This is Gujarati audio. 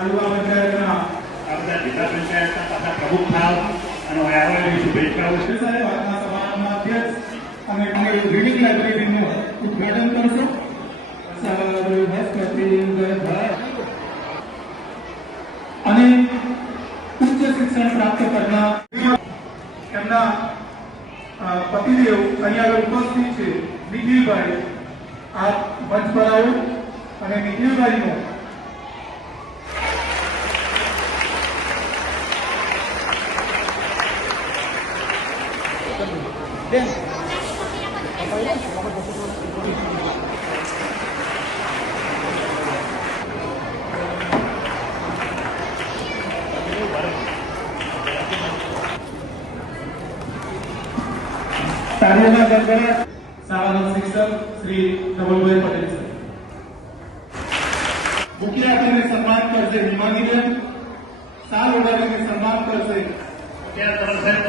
તાલુકા પંચાયતના આપણા જિલ્લા પંચાયતના પાછા પ્રમુખ થાવ અને આયોજનની શુભેચ્છાઓ છે. સાહેબ આજના સમારંભના અધ્યક્ષ અને રીડિંગ લાઇબ્રેરીનું ઉદ્ઘાટન કરશો. અને ઉચ્ચ શિક્ષણ પ્રાપ્ત કરનાર એમના પતિદેવ અહીંયા આગળ ઉપસ્થિત છે. નિખિલભાઈ, આપ મંચ પર આવો અને નિખિલભાઈનો તાળીઓના ગણગણાટ શાળાના શિક્ષક શ્રી ધવલભાઈ પટેલ સર. બુકે આપીને સન્માન કરશે હિમાનીબેન. સાલ ઓઢાડીને સન્માન કરશે અત્યારે તમે સાહેબ